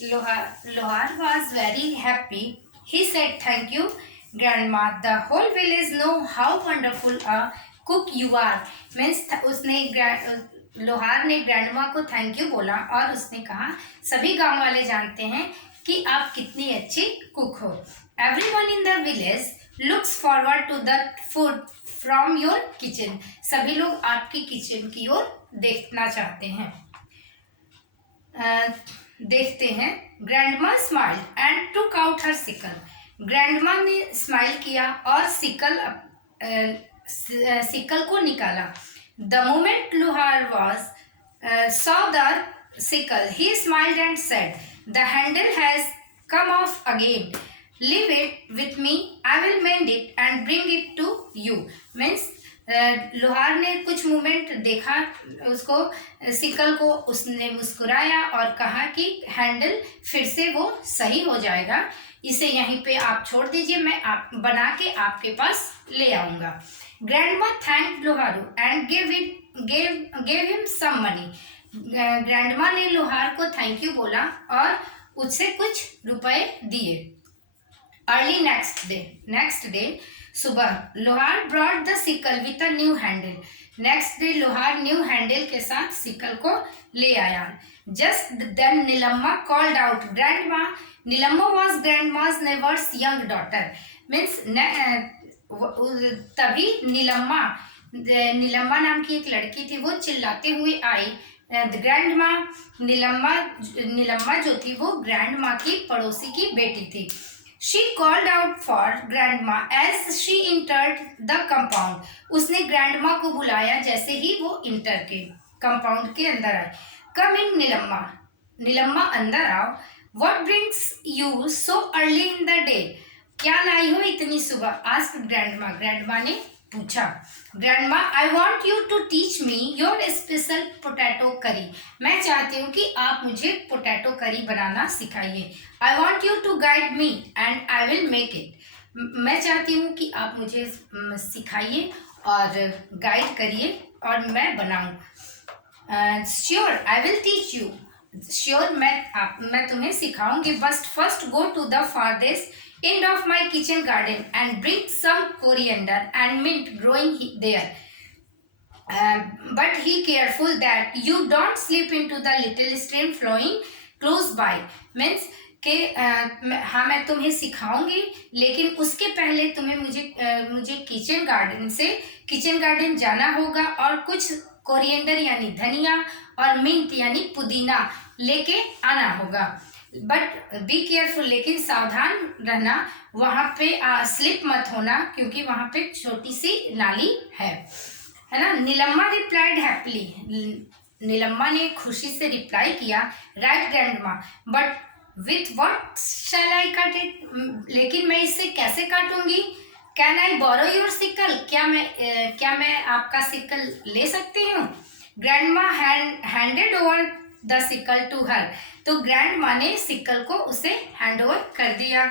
Lohar was very happy. He said, "Thank you, Grandma. The whole village know how wonderful a cook you are." Means लोहार ने grandma को thank you बोला और उसने कहा सभी गांव वाले जानते हैं कि आप कितनी अच्छी कुक हो. Everyone in the village looks forward to the food from your kitchen. सभी लोग आपकी किचन की ओर देखना चाहते हैं. देखते हैं. Grandma smile and took out her sickle. Grandma ने स्माइल किया और सिकल को निकाला. द मोमेंट लोहार was saw the sickle, he smiled and said, "The handle has come off again. Leave it with me. I will mend it and bring it to you." Means लोहार ने कुछ moment देखा उसको sickle को, उसने मुस्कुराया और कहा कि हैंडल फिर से वो सही हो जाएगा, इसे यहीं पे आप छोड़ दीजिए, मैं आप बना के आपके पास ले आऊंगा. ग्रैंडमा थैंक्ड लोहारू and gave him some money. Grandma ने लोहार को थैंक यू बोला और उससे कुछ रुपए दिए. अर्ली नेक्स्ट डे सुबह लोहार brought the sickle with a new handle. Next day लोहार न्यू हैंडल के साथ सिकल को ले आया. Just then Neelamma called out grandma. Neelamma was grandma's neighbour's young daughter. Means तभी नीलम्मा नाम की एक लड़की थी, वो चिल्लाते हुए आई. ग्रैंडमा नीलम्मा जो थी वो ग्रैंडमा की पड़ोसी की बेटी थी. She called out for grandma as she entered the compound. उसने ग्रैंडमा को बुलाया जैसे ही वो इंटर के कंपाउंड के अंदर आए. Come in नीलम्मा अंदर आओ. What brings you so early in the day? क्या लाई हो इतनी सुबह? Asked ग्रैंडमा ने पूछा. Grandma, I want you to teach me your special potato curry. मैं चाहती हूँ कि आप मुझे पोटैटो करी बनाना सिखाइए. I want you to guide me and I will make it. मैं चाहती हूँ कि आप मुझे सिखाइए और गाइड करिए और मैं बनाऊँ. Sure, I will teach you. Sure, मैं तुम्हें सिखाऊंगी. But first go to the farthest end of my kitchen garden and bring some coriander and mint growing there. But be careful that you don't slip into the little stream flowing close by. Means कि हाँ मैं तुम्हें सिखाऊंगी, लेकिन उसके पहले तुम्हें मुझे kitchen garden जाना होगा और कुछ कोरिएंडर यानी धनिया और मिंट यानी पुदीना लेके आना होगा. बट बी केयरफुल, लेकिन सावधान रहना, वहाँ पे स्लिप मत होना क्योंकि वहाँ पे छोटी सी नाली है ना. Neelamma replied happily. नीलम्मा ने खुशी से रिप्लाई किया. Right grandma, but with what shall I cut it? लेकिन मैं इसे कैसे काटूंगी? Can I borrow your sickle? क्या मैं आपका सिकल ले सकती हूँ? Grandma handed over the sickle to her. तो ग्रैंडमा ने सिकल को उसे हैंड ओवर कर दिया.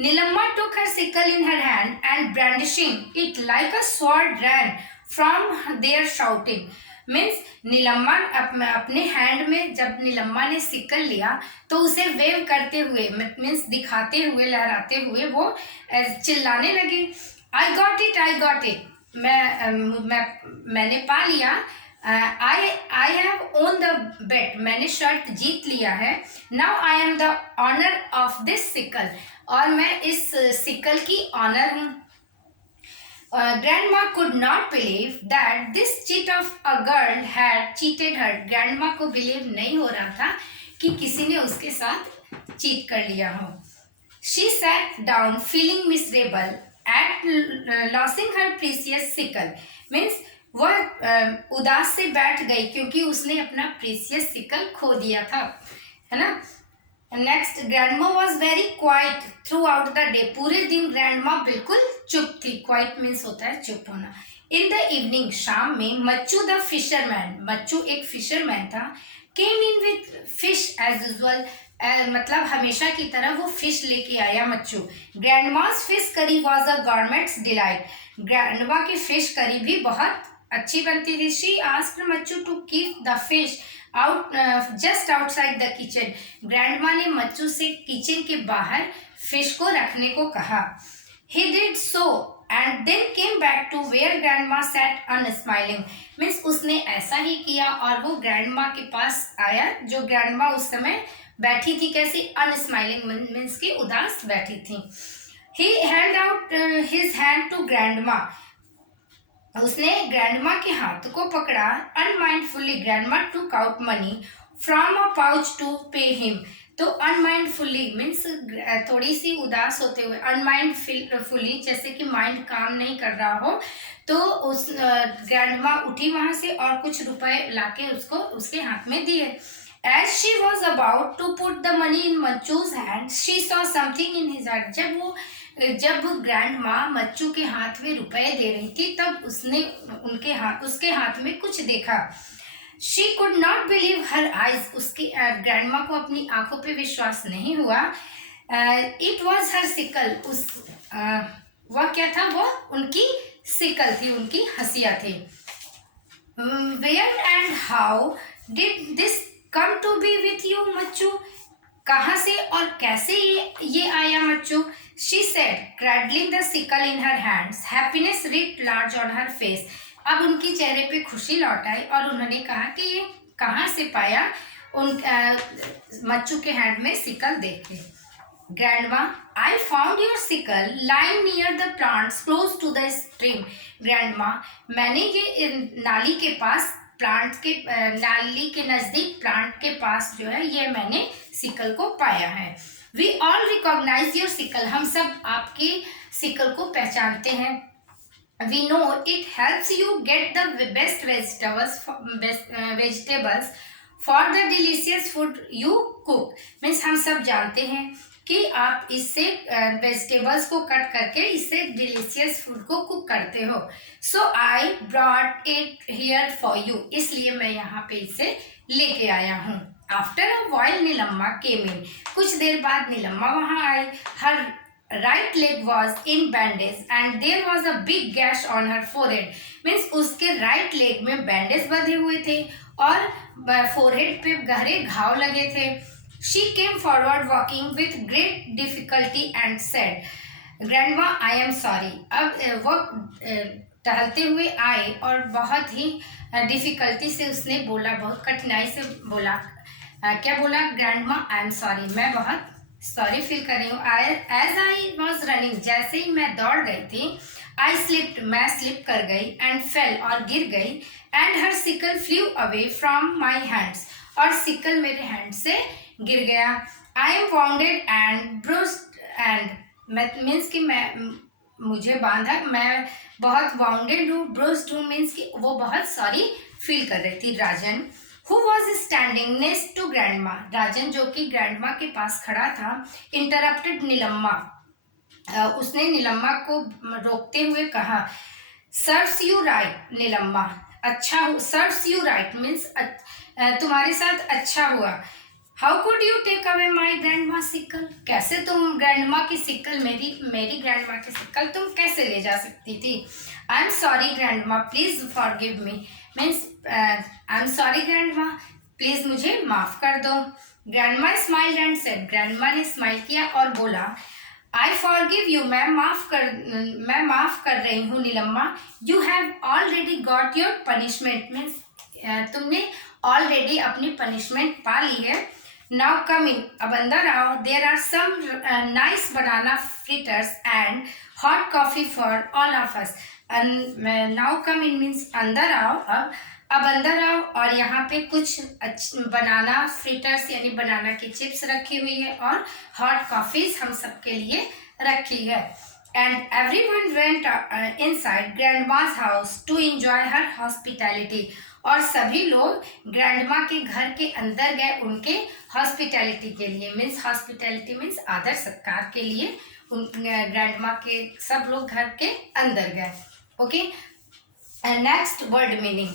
Neelamma took her sickle in her hand and brandishing it like a sword ran from there shouting. Means Neelamma अपने हैंड में जब नीलम्मा ने सिकल लिया तो उसे वेव करते हुए, मीन्स दिखाते हुए, लहराते हुए वो चिल्लाने लगी. I got it. मैंने पा लिया. I have won the bet. मैंने शर्त जीत लिया है. Now I am the owner of this sickle. और मैं इस सिकल की ऑनर हूँ. Grandma could not believe that this cheat of a girl had cheated her. Grandma को बिलीव नहीं हो रहा था कि किसी ने उसके साथ चीट कर लिया हो. She sat down feeling miserable at losing her precious sickle. Means वह उदास से बैठ गई क्योंकि उसने अपना प्रीसियस सिकल खो दिया था, है ना. Next, grandma was very quite through out the day. पूरे दिन ग्रैंडमा बिल्कुल चुप थी. क्वाइट मीन्स होता है चुप होना. इन द इवनिंग, शाम में, मच्चू द फिशरमैन, मच्चू एक फिशरमैन था, came in with fish as usual. मतलब हमेशा की तरह वो फिश लेके आया Machchu. Grandma's fish curry was a gourmet's delight. Grandma की फिश करी भी बहुत अच्छी बनती थी. She asked Machchu to keep the fish just outside the kitchen. Grandma ने मच्चू से किचन के बाहर फिश को रखने को कहा। He did so and then came back to where grandma sat unsmiling। Means उसने ऐसा ही किया और वो ग्रैंडमा के पास आया, जो ग्रैंडमा उस समय बैठी थी कैसी, अनस्माइलिंग मीन्स की उदास बैठी थी। He held out his hand to grandma। उसने ग्रैंडमा के हाथ को पकड़ा। Unmindfully grandma took out money from a pouch to pay him. तो अनमाइंडफुली मीन्स थोड़ी सी उदास होते हुए, अनमाइंडफुली जैसे कि माइंड काम नहीं कर रहा हो, तो उस ग्रैंडमा उठी वहां से और कुछ रुपए लाके उसको उसके हाथ में दिए। As she was about to put the money in मच्चू's hand, she saw something in his hand। जब ग्रैंडमा मच्चू के हाथ में रुपए दे रही थी, तब उसने उसके हाथ में कुछ देखा। She could not believe her eyes। उसकी ग्रैंडमा को अपनी आंखों पे विश्वास नहीं हुआ। It was her sickle। वह क्या था, वो उनकी सिकल थी, उनकी हंसिया थी। Where and how did this come to be with you मच्चू? कहाँ से और कैसे ये आया मच्चू? She said, cradling the sickle in her hands, happiness writ large on her face। अब उनकी चेहरे पे खुशी लौट आई और उन्होंने कहा कि ये कहाँ से पाया, मच्चू के हैंड में सिकल देख के। Grandma, I found your sickle lying near the plants close to the stream। Grandma, मैंने ये नाली के पास नाली के नजदीक प्लांट के पास जो है ये मैंने सिकल को पाया है। We all recognize your sickle। हम सब आपके सिकल को पहचानते हैं। We know it helps you get the best vegetables for the delicious food you cook। Means हम सब जानते हैं कि आप इससे वेजिटेबल्स को कट करके इससे डिलीशियस फूड को कुक करते हो। So I brought it here for you. इसलिए मैं यहाँ पे इसे लेके आया हूँ। After a while Neelamma came in. कुछ देर बाद नीलम्मा वहाँ आई। Her right leg was in bandage and there was a big gash on her forehead. Means उसके राइट लेग में बैंडेज बंधे हुए थे और फोरहेड पे गहरे घाव लगे थे। She came forward walking with great difficulty and said, Grandma, I am sorry। अब वो टहलते हुए आए और बहुत ही डिफिकल्टी से उसने बोला, बहुत कठिनाई से बोला। क्या बोला? Grandma, I am sorry. मैं बहुत सॉरी फील कर रही हूँ। As I was running. जैसे ही मैं दौड़ गई थी, आई स्लिप्ड। मैं स्लिप कर गई। And fail. और गिर गई। And her sickle flu away from my hands. और सिकल मेरे हैंड से गिर गया। I am bounded and bruised and means कि मुझे बांधा, मैं बहुत वाउंडेड हूँ। ब्रूस्ड हूँ मीन्स कि वो बहुत सॉरी फील कर रही थी। Rajan, who was standing next to grandma. Rajan जो कि ग्रैंडमा के पास खड़ा था, इंटरप्टेड नीलम्मा। उसने नीलम्मा को रोकते हुए कहा, सर्व्स यू राइट नीलम्मा। अच्छा, सर्व्स यू राइट मीन्स तुम्हारे साथ अच्छा हुआ। How could you take away my grandma sickle. कैसे तुम ग्रैंडमा की सिकल, मेरी ग्रैंडमा की सिकल तुम कैसे ले जा सकती थी। आई am sorry grandma, please forgive me. Means I am sorry grandma, please मुझे माफ कर दो। Grandma smiled and said. Grandma ने स्माइल किया और बोला, आई फॉरगिव यू। मैं माफ कर रही हूँ Neelamma. You have already got your punishment. Means तुमने ऑलरेडी अपनी पनिशमेंट पा ली है। Now come in. अब अंदर आओ। There are some nice banana fritters and hot coffee for all of us. Now come in means अंदर आओ। अब अंदर आओ और यहाँ पे कुछ बनाना फ्रिटर्स यानी बनाना की चिप्स रखी हुई है और हॉट कॉफीज हम सबके लिए रखी है। And everyone went inside grandma's house to enjoy her hospitality. और सभी लोग ग्रैंडमा के घर के अंदर गए उनके हॉस्पिटैलिटी के लिए। मीन्स हॉस्पिटैलिटी मीन्स आदर सत्कार के लिए ग्रैंडमा के सब लोग घर के अंदर गए। Okay, next word meaning.